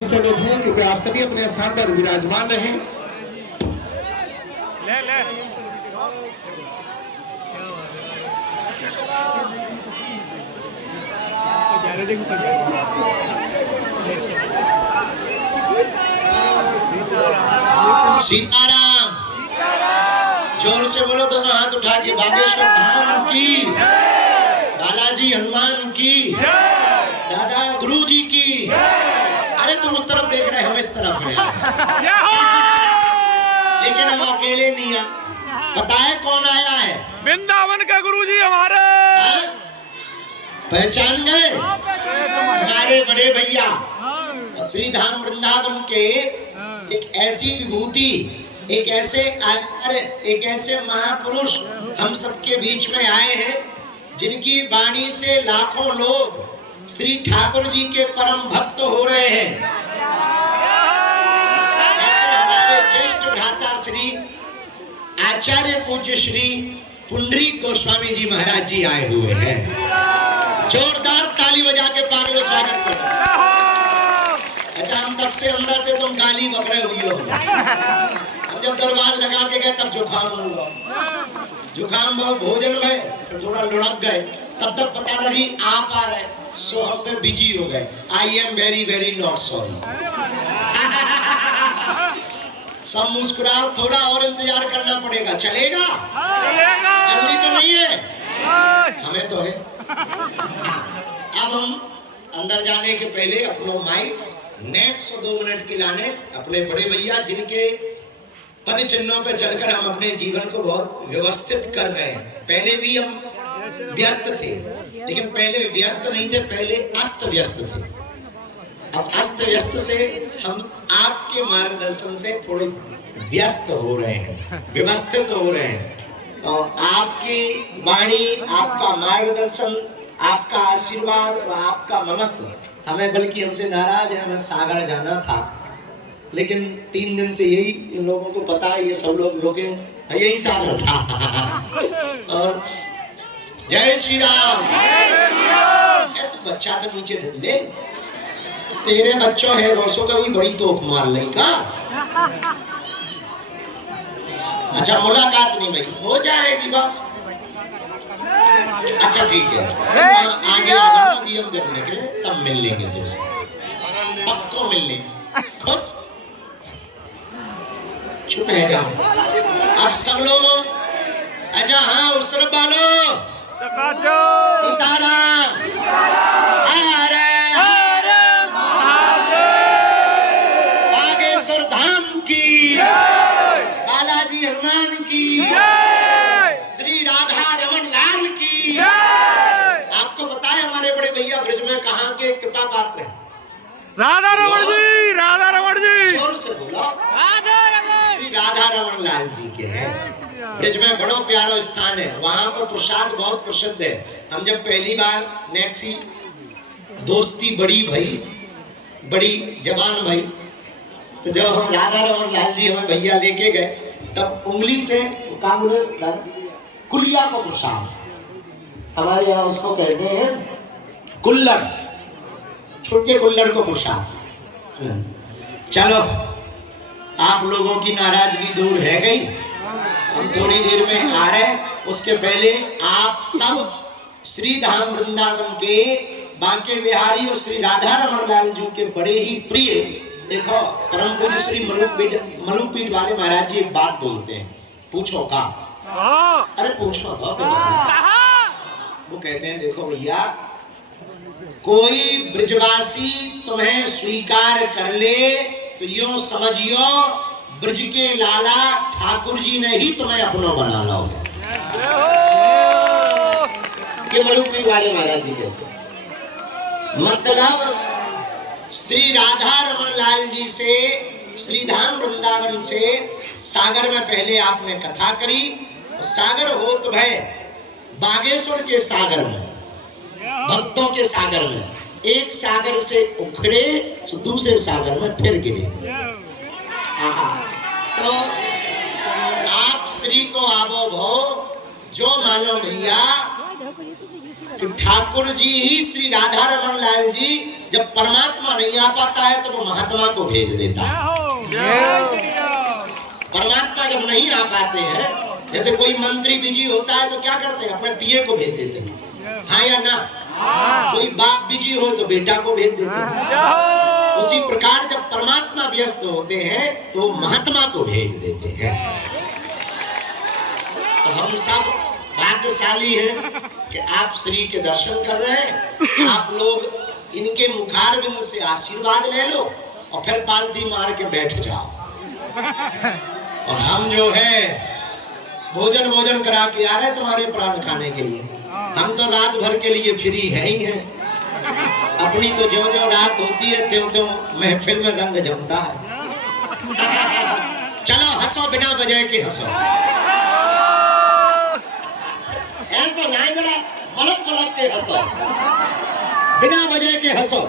से लोग हैं क्योंकि आप सभी अपने स्थान पर विराजमान रहें। सीताराम, जोर से बोलो दोनों हाथ उठा के। बागेश्वर धाम की, बालाजी हनुमान की, दादा गुरु जी की। अरे तुम उस तरफ देख रहे, हम इस तरफ हैं आज। लेकिन हम अकेले नहीं हैं। बताए कौन आया है? वृंदावन के गुरु जी हमारे। पहचान गए? हमारे बड़े भैया श्री धाम वृंदावन के एक ऐसी विभूति, एक ऐसे महापुरुष हम सबके बीच में आए हैं जिनकी वाणी से लाखों लोग श्री ठाकुर जी के परम भक्त हो रहे हैं। ऐसे हमारे ज्येष्ठ भ्राता श्री आचार्य पूज्य श्री पुंडरीक गोस्वामी जी महाराज जी आए हुए हैं। जोरदार ताली बजा के पानी का स्वागत करो। अच्छा, हम तब से अंदर थे, तुम गाली बकरे हुई हो। हम जब दरबार लगा के गए तब जुकाम हुआ, जुकाम भोजन में तो थोड़ा लुढ़क गए। तब तक पता लगी आप आ रहे, सो हम पे बिजी हो गए। I am very very not sorry. सब मुस्कुराओ, थोड़ा और इंतजार करना पड़ेगा। चलेगा? जल्दी तो नहीं है, हमें तो है। अब हम अंदर जाने के पहले अपना माइक नेक्स्ट 2 मिनट के लाने अपने बड़े भैया जिनके पद चिन्हों पे चलकर हम अपने जीवन को बहुत व्यवस्थित कर रहे हैं। पहले भी हम व्यस्त थे, लेकिन पहले व्यस्त नहीं थे, पहले अस्त व्यस्त थे। अब अस्त व्यस्त से हम आपके मार्गदर्शन से थोड़े व्यस्त हो रहे हैं, व्यवस्थित हो रहे हैं। और आपकी वाणी, आपका मार्गदर्शन, आपका आशीर्वाद और आपका ममत्व हमें, बल्कि हमसे नाराज है, हमें सागर जाना था, लेकिन 3 दिन से यही इन लोगों को पता है, ये सब लोग रुके, यही सागर था। और जय श्री राम। तू बच्चा तो नीचे धर ले, तेरे बच्चों है रोसों का भी बड़ी तोप मार ले का। अच्छा, मुलाकात नहीं भाई, हो जाएगी बस। अच्छा ठीक है, आगे अभी हम जब निकले तब मिल लेंगे, दोस्त पक्को मिल लेंगे। खुश चुप है जाओ अब सब लोग। अच्छा हाँ, उस तरफ वालों सीताराम, हरे हरे बागेश्वर धाम की, बालाजी हनुमान की, श्री राधा रमन लाल की। आपको बताए हमारे बड़े भैया ब्रज में कहाँ के कृपा पात्र हैं? राधा रमन जी, राधा रमन जी। जोर से बोलो। श्री राधा रमन लाल जी के हैं। ब्रज में बड़ा प्यारा स्थान है, वहाँ पर प्रसाद बहुत प्रसिद्ध है। हम जब पहली बार नेक्सी दोस्ती बड़ी भाई, बड़ी जवान भाई, तो जब हम राधा रमन लाल जी हमें भैया लेके गए, तब उंगली से कुलिया को प्रसाद, हमारे यहाँ उसको कहते हैं कुल्लड़, छोटे कुल्लड़ को प्रसाद। चलो, आप लोगों की नाराजगी दूर है गई, हम थोड़ी देर में आ रहे। उसके पहले आप सब श्री धाम वृंदावन के बांके बिहारी और श्री राधा रमन लाल जी के बड़े ही प्रिय, देखो परम पूज्य श्री मलुपीठ वाले महाराज जी एक बात बोलते हैं, पूछो का? अरे पूछो का? वो कहते हैं, देखो भैया, कोई ब्रजवासी तुम्हें स्वीकार कर ले तो यूं समझियो ब्रज के लाला ठाकुर जी ने ही तुम्हें अपना बना लो। ये मलुपी वाले महाराज जी कहते, मतलब श्री राधा रमन लाल जी से, श्री धाम वृंदावन से सागर में पहले आपने कथा करी। सागर हो तो है बागेश्वर के सागर में, भक्तों के सागर में, एक सागर से उखड़े तो दूसरे सागर में फिर गिरे। तो आप श्री को आवो भो, जो मानो भैया कि ठाकुर जी ही श्री राधा रमन लाल जी जब परमात्मा नहीं आ पाता है तो वो महात्मा को भेज देता है। परमात्मा जब नहीं आ पाते हैं, जैसे कोई मंत्री बिजी होता है तो क्या करते हैं, अपने पीए को भेज देते हैं, हाँ या ना। कोई बाप बिजी हो तो बेटा को भेज देते हैं। उसी प्रकार जब परमात्मा व्यस्त होते हैं तो महात्मा को भेज देते हैं। तो हम सब भाग्यशाली हैं कि आप श्री के दर्शन कर रहे हैं। आप लोग इनके मुखारविंद से आशीर्वाद ले लो और फिर पालथी मार के बैठ जाओ। और हम जो है भोजन करा के आ रहे तुम्हारे प्राण खाने के लिए। हम तो रात भर के लिए फ्री है ही हैं। अपनी तो ज्यों ज्यों रात होती है त्यों त्यों महफिल में रंग जमता है। चलो हंसो, बिना वजह के हंसो। ऐसा नहीं मेरा पलक के हंसो, बिना वजह के हंसो।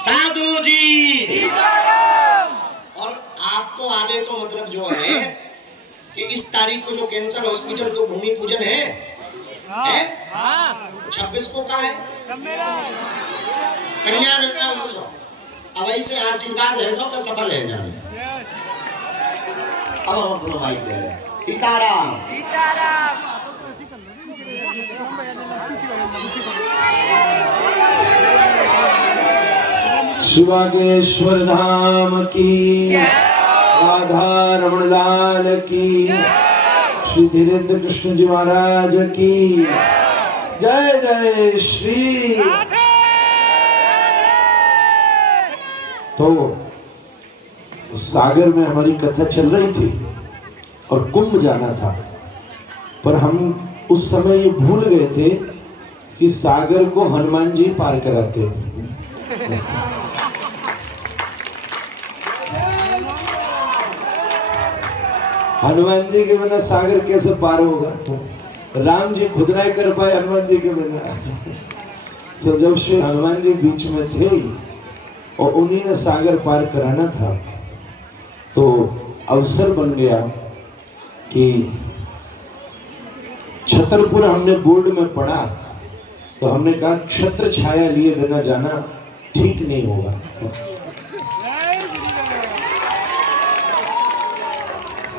साधु जी, और आपको आवे को मतलब जो है कि इस तारीख को जो कैंसर हॉस्पिटल को भूमि पूजन है 26 को का है कन्या विवाह उत्सव। अब ऐसे आशीर्वाद है तो सफल है जाने। अब हम अपना माइक दे रहे। सीताराम सीताराम। शिवागेश्वर धाम की, राधा रमन लाल की, श्री धीरेन्द्र कृष्ण जी महाराज की जय जय श्री। तो सागर में हमारी कथा चल रही थी और कुंभ जाना था, पर हम उस समय ये भूल गए थे कि सागर को हनुमान जी पार कराते हैं। हनुमान जी के बिना सागर कैसे पार होगा? राम जी खुद नहीं कर पाए हनुमान जी के बिना। तो जब श्री हनुमान जी बीच में थे और उन्हीं ने सागर पार कराना था, तो अवसर बन गया कि छतरपुर हमने बोर्ड में पढ़ा, तो हमने कहा छत्र छाया लिए बिना जाना ठीक नहीं होगा।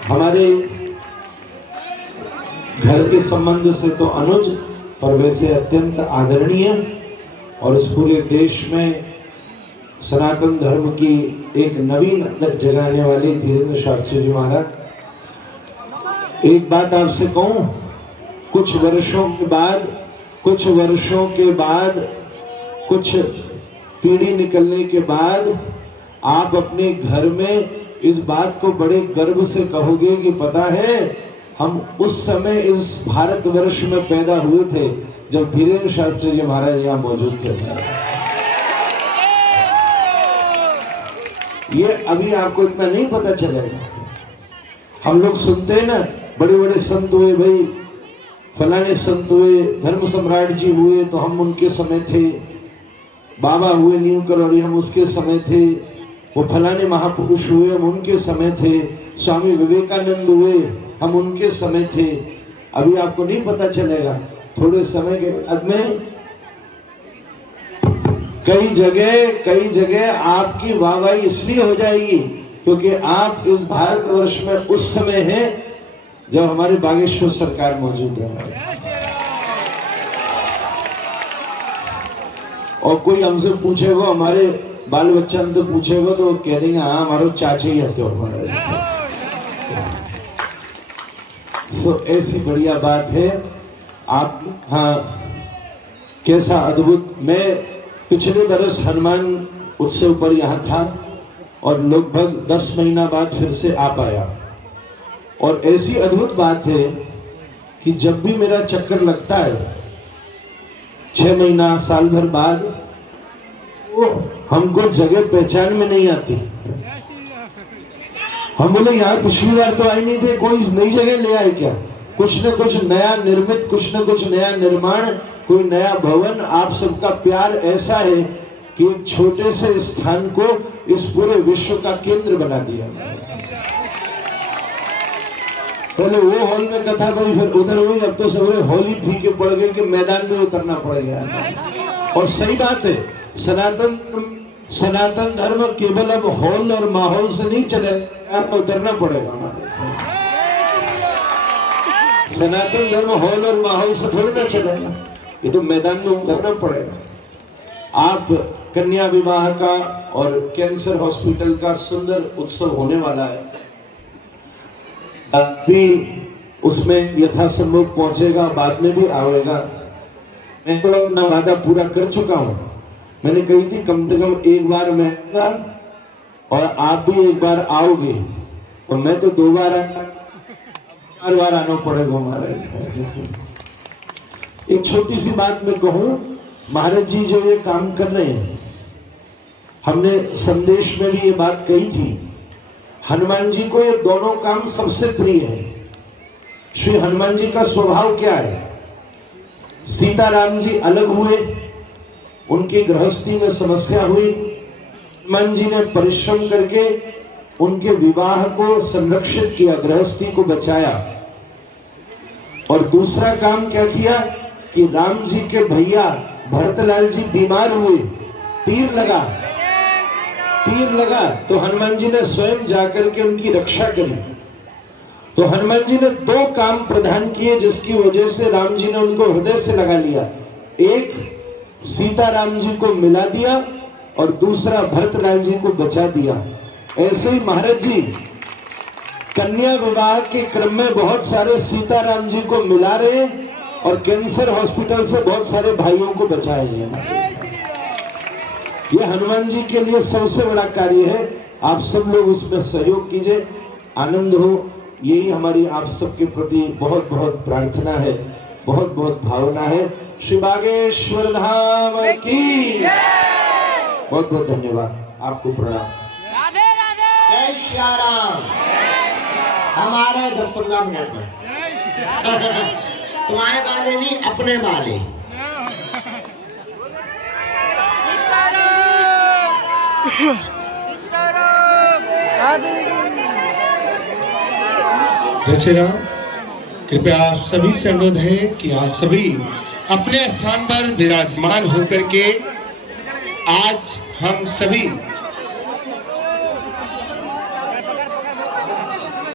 हमारे घर के संबंध से तो अनुज, पर वैसे अत्यंत आदरणीय और इस पूरे देश में सनातन धर्म की एक नवीन अलग जगाने वाले धीरेन्द्र शास्त्री जी महाराज। एक बात आपसे कहूं, कुछ वर्षों के बाद कुछ पीढ़ी निकलने के बाद आप अपने घर में इस बात को बड़े गर्व से कहोगे कि पता है हम उस समय इस भारतवर्ष में पैदा हुए थे जब धीरेन्द्र शास्त्री जी महाराज यहाँ मौजूद थे। ये अभी आपको इतना नहीं पता चलेगा। हम लोग सुनते हैं ना, बड़े बड़े संत हुए, भाई फलाने संत हुए, धर्म सम्राट जी हुए तो हम उनके समय थे, बाबा हुए न्यू करौरी हम उसके समय थे, वो फलाने महापुरुष हुए हम उनके समय थे, स्वामी विवेकानंद हुए हम उनके समय थे। अभी आपको नहीं पता चलेगा, थोड़े समय के बाद में कई जगह आपकी वाहवाही इसलिए हो जाएगी क्योंकि आप इस भारतवर्ष में उस समय हैं जब हमारे बागेश्वर सरकार मौजूद है। और कोई हमसे पूछेगा, हमारे बाल बच्चा हम तो पूछेगा तो कह देंगे हाँ हमारे चाचा ही है। तो ऐसी बढ़िया बात है आप। हाँ, कैसा अद्भुत। मैं पिछले बरस हनुमान उत्सव पर यहाँ था और लगभग 10 महीना बाद फिर से आ पाया। और ऐसी अद्भुत बात है कि जब भी मेरा चक्कर लगता है 6 महीना साल भर बाद, वो हमको जगह पहचान में नहीं आती। हम बोले यार पिछली बार तो आई नहीं थे, कोई नई जगह ले आए क्या? कुछ न कुछ नया निर्मित, कुछ न कुछ नया निर्माण, कोई नया भवन। आप सबका प्यार ऐसा है कि एक छोटे से स्थान को इस पूरे विश्व का केंद्र बना दिया। पहले वो हॉल में कथा भाई, फिर उधर हुई, अब तो सब होली फीके पड़ गए कि मैदान में उतरना पड़ गया। और सही बात है, सनातन धर्म केवल अब हॉल और माहौल से नहीं चले, आपको उतरना पड़ेगा। सनातन धर्म हॉल और माहौल से थोड़ी ना चलेगा, ये तो मैदान में उतरना पड़ेगा। आप कन्या विवाह का और कैंसर हॉस्पिटल का सुंदर उत्सव होने वाला है, अभी उसमें यथासंभव पहुंचेगा, बाद में भी आएगा। मैं तो अपना वादा पूरा कर चुका हूं। मैंने कही थी कम से कम एक बार मैं और आप भी एक बार आओगे, और मैं तो 2 बार 4 बार आना पड़ेगा हमारे। एक छोटी सी बात मैं कहूं, महाराज जी जो ये काम कर रहे हैं, हमने संदेश में भी ये बात कही थी, हनुमान जी को ये दोनों काम सबसे प्रिय है। श्री हनुमान जी का स्वभाव क्या है? सीताराम जी अलग हुए, उनकी गृहस्थी में समस्या हुई, हनुमान जी ने परिश्रम करके उनके विवाह को संरक्षित किया, गृहस्थी को बचाया। और दूसरा काम क्या किया कि राम जी के भैया भरतलाल जी बीमार हुए, तीर लगा तो हनुमान जी ने स्वयं जाकर के उनकी रक्षा करी। तो हनुमान जी ने 2 काम प्रदान किए, जिसकी वजह से राम जी ने उनको हृदय से लगा लिया। एक, सीताराम जी को मिला दिया, और दूसरा भरतलाल जी को बचा दिया। ऐसे ही महाराज जी कन्या विवाह के क्रम में बहुत सारे सीताराम जी को मिला रहे, और कैंसर हॉस्पिटल से बहुत सारे भाइयों को बचाए हैं। ये हनुमान जी के लिए सबसे बड़ा कार्य है। आप सब लोग उसमें सहयोग कीजिए, आनंद हो, यही हमारी आप सबके प्रति बहुत बहुत प्रार्थना है, बहुत बहुत भावना है। श्री बागेश्वर धाम की बहुत बहुत धन्यवाद, आपको प्रणाम। जय श्री राम। हमारे 10-15 मिनट में तुम्हारे वाले नहीं, अपने वाले। जय श्री राम। कृपया आप सभी से अनुरोध है कि आप सभी अपने स्थान पर विराजमान होकर के आज हम सभी